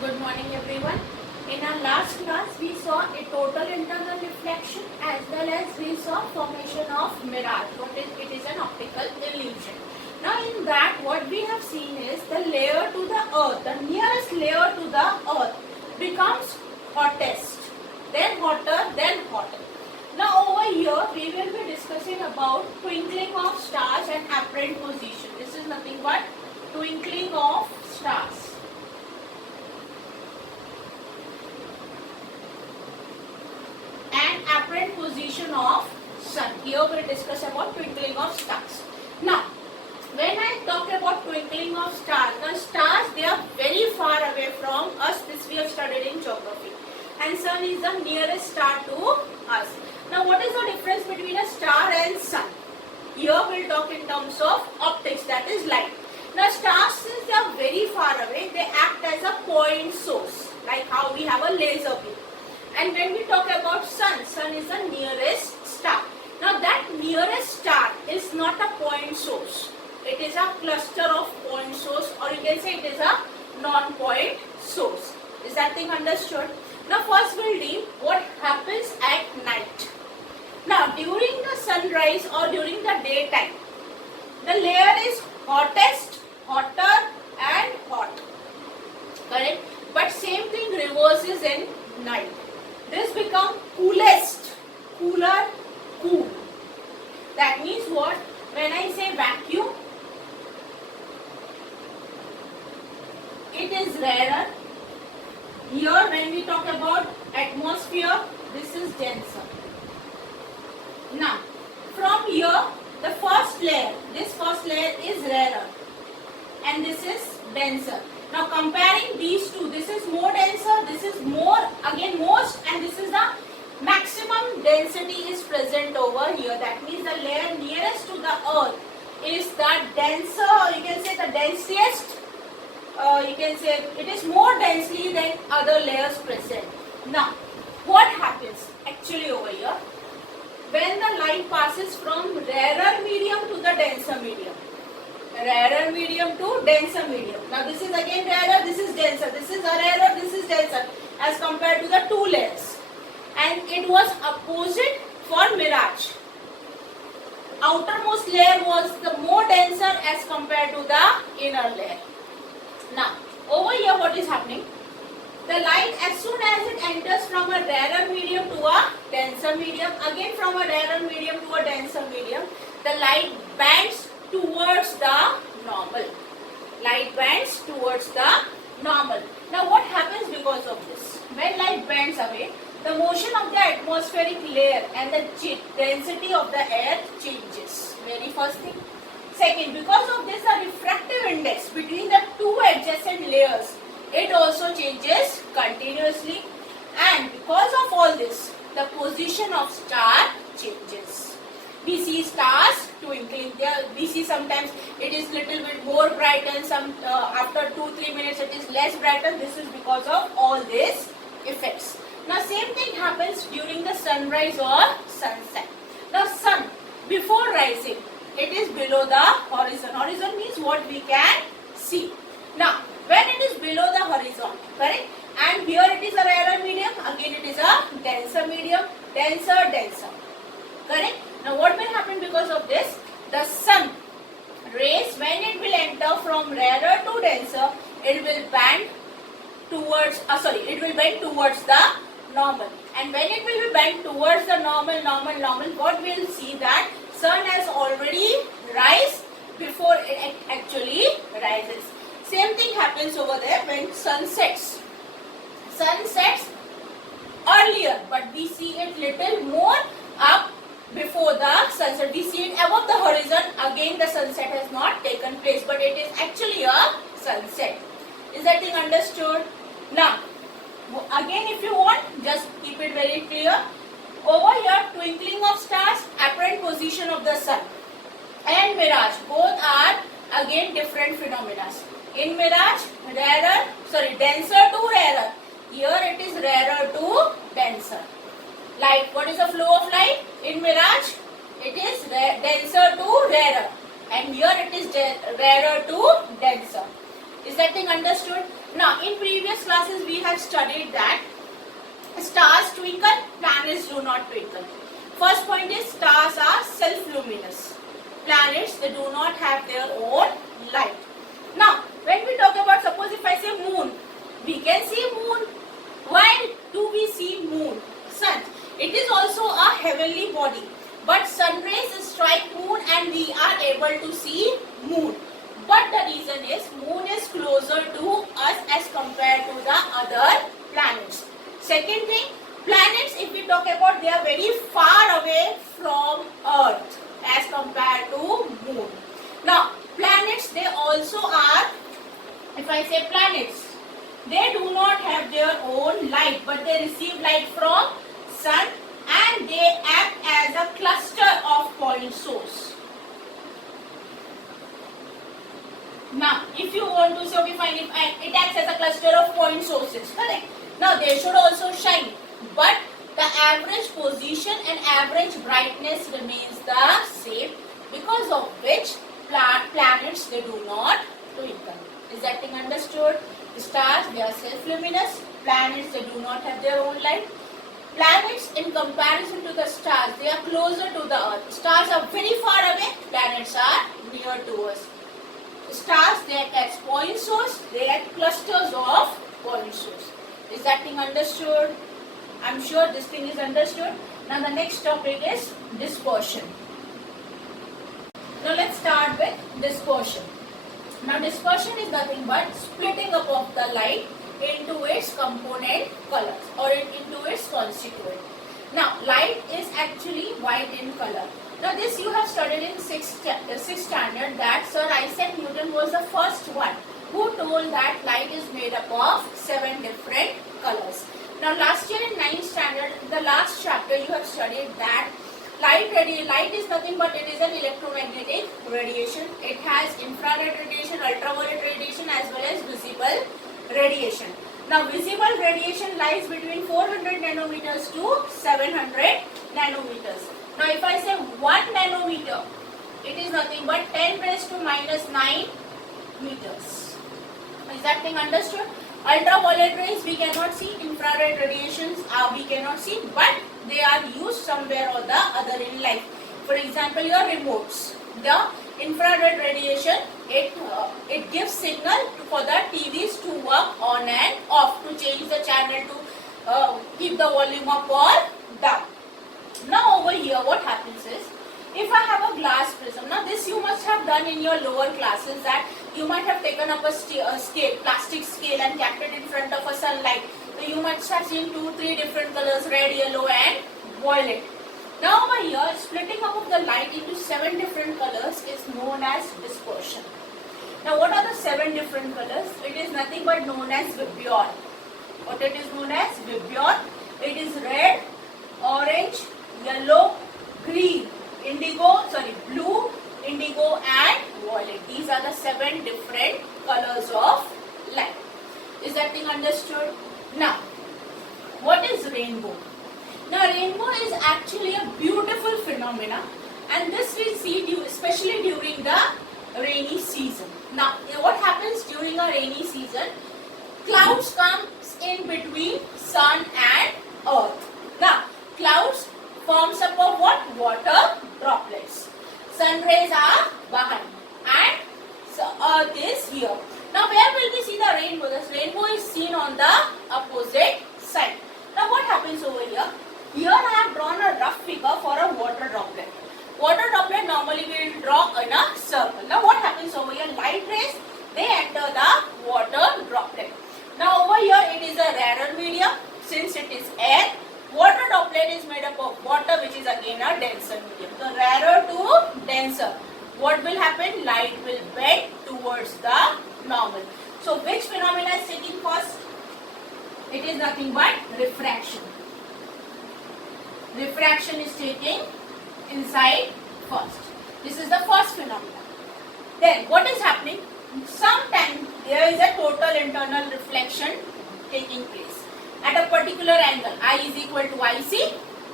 Good morning everyone. In our last class we saw a total internal reflection as well as we saw formation of mirage. It is an optical illusion. Now in that what we have seen is the layer to the earth, the nearest layer to the earth becomes hottest, then hotter, then hotter. Now over here we will be discussing about twinkling of stars and apparent position. This is nothing but twinkling of stars. And apparent position of sun. Here we will discuss about twinkling of stars. Now, when I talk about twinkling of stars, the stars they are very far away from us. This we have studied in geography. And sun is the nearest star to us. Now, what is the difference between a star and sun? Here we will talk in terms of optics, that is light. Now, stars since they are very far away, they act as a point source, like how we have a laser beam. And when we talk about sun is the nearest star. Now that nearest star is not a point source. It is a cluster of point source, or you can say it is a non-point source. Is that thing understood? Now first we'll deal what happens at night. Now during the sunrise or during the daytime, the layer is hottest, hotter and hot. Correct? But same thing reverses in night. This become coolest, cooler, cool. That means what? When I say vacuum, it is rarer. Here when we talk about atmosphere, this is denser. Now, from here, the first layer, this first layer is rarer and this is denser. Now comparing these two, this is more denser, this is more, again most, and this is the maximum density is present over here. That means the layer nearest to the earth is the denser, or you can say the densiest, you can say it is more densely than other layers present. Now, what happens actually over here? When the light passes from rarer medium to the denser medium. Rarer medium to denser medium. Now this is again rarer, this is denser, this is a rarer, this is denser as compared to the two layers. And it was opposite for mirage. Outermost layer was the more denser as compared to the inner layer. Now over here what is happening? The light as soon as it enters from a rarer medium to a denser medium, again from a rarer medium to a denser medium, the light bends towards the normal. Light bends towards the normal. Now what happens because of this? When light bends away, the motion of the atmospheric layer and the density of the air changes. Very first thing. Second, because of this the refractive index between the two adjacent layers, it also changes continuously, and because of all this, the position of star changes. We see stars twinkling there. We see sometimes it is little bit more bright and some after 2-3 minutes it is less brighter. This is because of all these effects. Now same thing happens during the sunrise or sunset. The sun before rising, it is below the horizon. Horizon means what we can see. Now when it is below the horizon, correct? And here it is a rarer medium, again it is a denser medium, denser. Correct? Now what will happen because of this? The sun rays, when it will enter from rarer to denser, it will bend towards the normal. And when it will be bent towards the normal, what we will see that sun has already rise before it actually rises. Same thing happens over there when sun sets. Sun sets earlier, but we see it little more up before the sunset. We see it above the horizon. Again the sunset has not taken place, but it is actually a sunset. Is that thing understood? Now again if you want, just keep it very clear. Over here, twinkling of stars, apparent position of the sun, and mirage, both are again different phenomena. In mirage, denser to rarer. Here it is rarer to denser. Light, what is the flow of light? In mirage, it is denser to rarer. And here it is rarer to denser. Is that thing understood? Now, in previous classes we have studied that stars twinkle, planets do not twinkle. First point is stars are self-luminous. Planets, they do not have their own light. Now, when we talk about, suppose if I say moon, we can see moon. Why do we see moon? Sun. It is also a heavenly body. But sun rays strike moon and we are able to see moon. But the reason is moon is closer to us as compared to the other planets. Second thing, planets, if we talk about, they are very far away from Earth as compared to moon. Now, planets, they also are, if I say planets, they do not have their own light, but they receive light from sun and they act as a cluster of point source. Now, if you want to say, okay fine, if it acts as a cluster of point sources, correct? Now, they should also shine, but the average position and average brightness remains the same, because of which planets, they do not twinkle. Is that thing understood? Stars, they are self-luminous. Planets, they do not have their own light. Planets, in comparison to the stars, they are closer to the Earth. Stars are very far away. Planets are near to us. Stars, they act as point source. They act clusters of point source. Is that thing understood? I'm sure this thing is understood. Now the next topic is dispersion. Now let's start with dispersion. Now dispersion is nothing but splitting up of the light into its component colors or into its constituent. Now light is actually white in color. Now this you have studied in 6th standard, that Sir Isaac Newton was the first one who told that light is made up of 7 different colors. Now last year in 9th standard, the last chapter you have studied that light is nothing but it is an electromagnetic radiation. It has infrared radiation, ultraviolet radiation as well as visible radiation. Now visible radiation lies between 400 nanometers to 700 nanometers. Now if I say 1 nanometer, it is nothing but 10 raised to minus 9 meters. Is that thing understood? Ultraviolet rays we cannot see, infrared radiations we cannot see, but they are used somewhere or the other in life. For example, your remotes, the infrared radiation, it gives signal for the TVs to work on and off, to change the channel, to keep the volume up or down. Now over here what happens is, if I have a glass prism, now this you must have done in your lower classes, that you might have taken up a scale, plastic scale, and kept it in front of a sunlight. So you must have seen 2-3 different colors, red, yellow and violet. Now over here, splitting up of the light into 7 different colors is known as dispersion. Now what are the 7 different colors? It is nothing but known as Vibgyor. What it is known as? Vibgyor. It is red, orange, yellow, green, blue, indigo and violet. These are the 7 different colors of light. Is that thing understood? Now, what is rainbow? Now, rainbow is actually a beautiful phenomena, and this we see especially during the rainy season. Now, what happens during a rainy season? Clouds comes in between sun and earth. Now, clouds forms up of what? Water droplets. Sun rays are behind and so earth is here. Now where will we see the rainbow? The rainbow is seen on the opposite side. Now what happens over here? Here I have drawn a rough figure for a water droplet. Water droplet normally we will draw in a circle. Now what happens over here? Light rays, they enter the water droplet. Now over here it is a rarer medium, since it is air. Water droplet is made up of water, which is again a denser medium. So rarer to denser. What will happen? Light will bend towards the normal. So which phenomena is taking first? It is nothing but refraction. Refraction is taking inside first. This is the first phenomenon. Then what is happening? Sometimes there is a total internal reflection taking place. At a particular angle, I is equal to IC,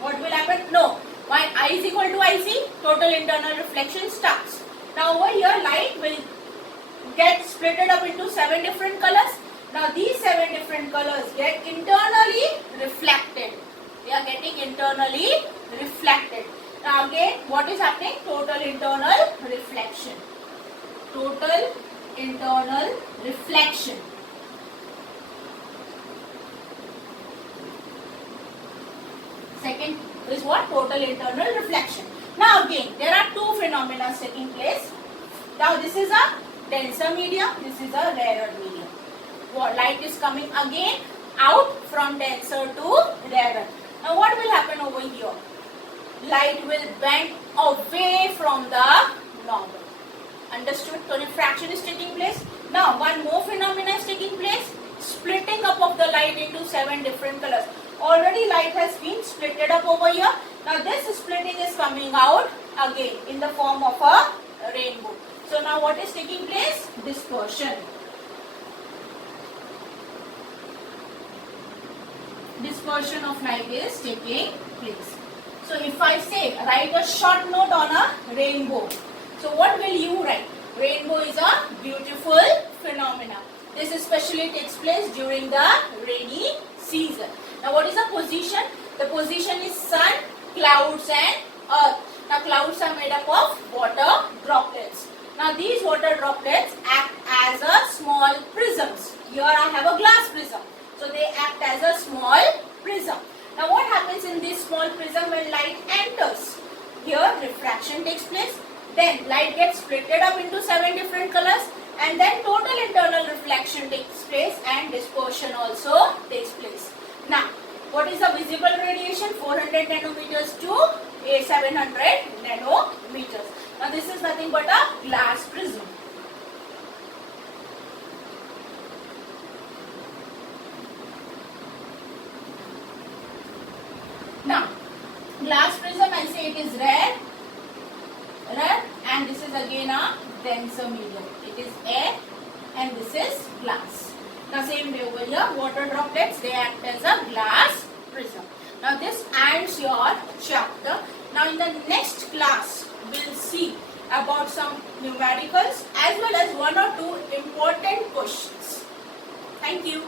what will happen? No, when I is equal to IC, total internal reflection starts. Now over here, light will get splitted up into 7 different colors. Now these 7 different colors get internally reflected. They are getting internally reflected. Now again, what is happening? Total internal reflection. Total internal reflection. Second is what? Total internal reflection. Now again, there are 2 phenomena taking place. Now this is a denser medium, this is a rarer medium. Light is coming again out from denser to rarer. Now what will happen over here? Light will bend away from the normal. Understood? So refraction is taking place. Now one more phenomena is taking place. Splitting up of the light into 7 different colors. Already light has been splitted up over here. Now this splitting is coming out again in the form of a rainbow. So now what is taking place? Dispersion. Dispersion of light is taking place. So if I say write a short note on a rainbow. So what will you write? Rainbow is a beautiful phenomena. This especially takes place during the rainy season. Now what is the position? The position is sun, clouds and earth. Now clouds are made up of water droplets. Now these water droplets act as a small prisms. Here I have a glass prism. So they act as a small prism. Now what happens in this small prism when light enters? Here refraction takes place. Then light gets splitted up into 7 different colors. And then total internal reflection takes place and dispersion also takes place. Now, what is the visible radiation? 400 nanometers to 700 nanometers. Now, this is nothing but a glass prism. Now, glass prism, I say it is red, and this is again a denser medium. It is air and this is glass. Now same way over here, water droplets, they act as a glass prism. Now this ends your chapter. Now in the next class, we'll see about some numericals as well as 1 or 2 important questions. Thank you.